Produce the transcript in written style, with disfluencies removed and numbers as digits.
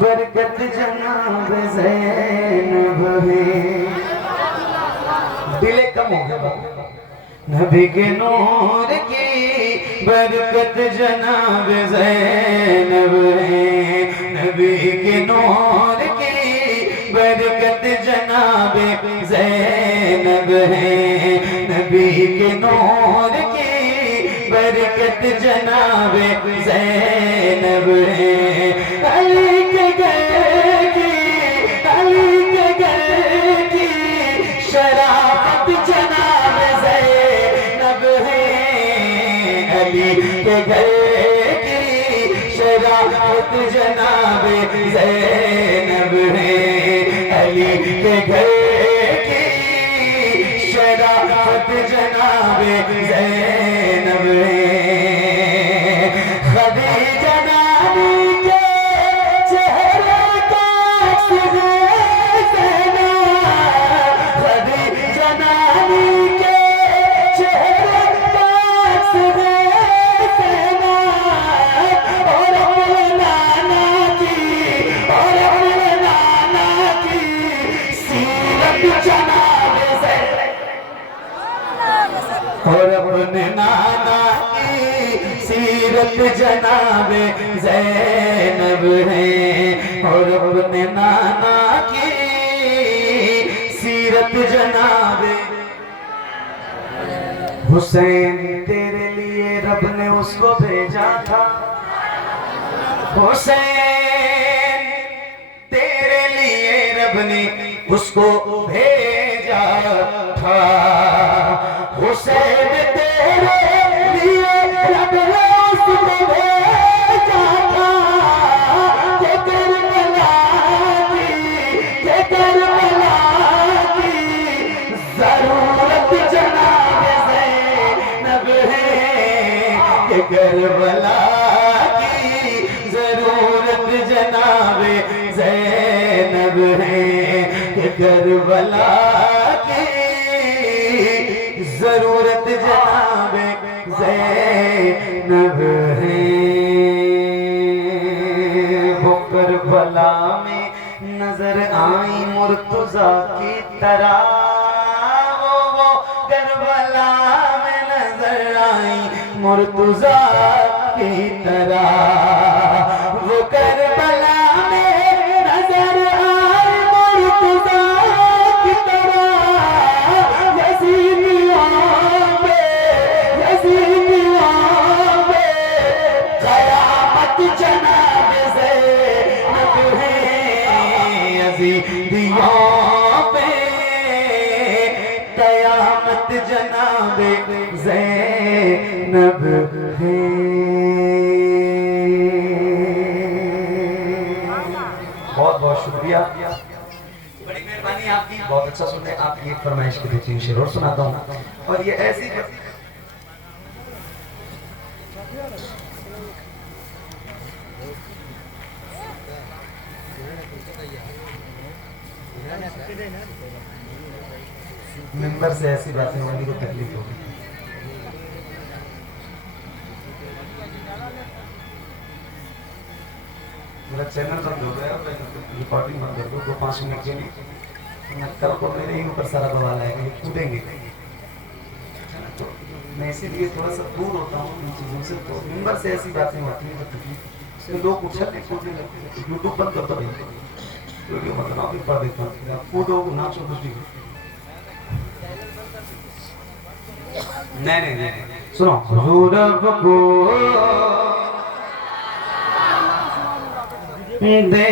बरकत जनाब ज़ैनब है। दिले कम हो गया। नबी के नूर की बरकत जनाब ज़ैनब है। नबी के नूर की बरकत जनाब ज़ैनब है। नबी के नूर की बरकत जनाब ज़ैनब है। अली के घर की, अली के घर की शराफत जनाब ज़ैनब है। अली के घर की शराफत जनाब ज़ैनब है। अली के घर की शराफत जनाब ज़ैनब है। खदीजा नानी के चेहरे का ज़ैनब, खदीजा नानी के चेहरे का ज़ैनब, और अपने नाना की, और अपने नाना की सीरत जनाब ज़ैनब, और अपने नाना की सीरत जनाब ज़ैनब है। और अपने नाना की सीरत जनाब हुसैन, तेरे लिए रब ने उसको भेजा था। हुसैन, तेरे लिए रब ने उसको भेजा था। हुसैन, तेरे लिए रब ने उसको भेजा था। के करबला की, के करबला की जरूरत जनाब ज़ैनब है। के करबला की जरूरत जनाब ज़ैनब है। के करबला की जरूरत जनाब ज़ैनब है। वो करबला में नजर आई मुर्तज़ा की तरह, वो करबला में नजर आई मुर्तज़ा की तरह। वो करबला में नजर आई मुर्तज़ा की तरह। यज़ीदियों पे, यज़ीदियों पे क़यामत जनाब ज़ैनब है। यज़ीदियों पे क़यामत जनाब ज़ैनब है। बहुत बहुत शुक्रिया, बड़ी मेहरबानी आपकी, बहुत अच्छा सुने। आप ये फरमाइश के लिए 3 शेर और सुनाता हूँ। और ये ऐसी मेंबर से ऐसी बातें होने को तकलीफ होगी। मेरा चैनल बंद हो गया, रिकॉर्डिंग बंद कर दो 2-5 मिनट के लिए। कल को मेरे ही ऊपर सारा बवाल आएगा, ये कूदेंगे। तो मैं इसीलिए थोड़ा सा दूर होता हूँ इन चीज़ों से। तो मेंबर से ऐसी बातें होती हैं तो तकलीफ, लोग उछलने कूदने लगते हैं। तो यूट्यूब बंद कर दो भाई, वीडियो मत बनाओ, भी पढ़ देता हूँ। कूदो नाचो कुछ भी, नहीं नहीं नहीं सुनो। हुजूर को दे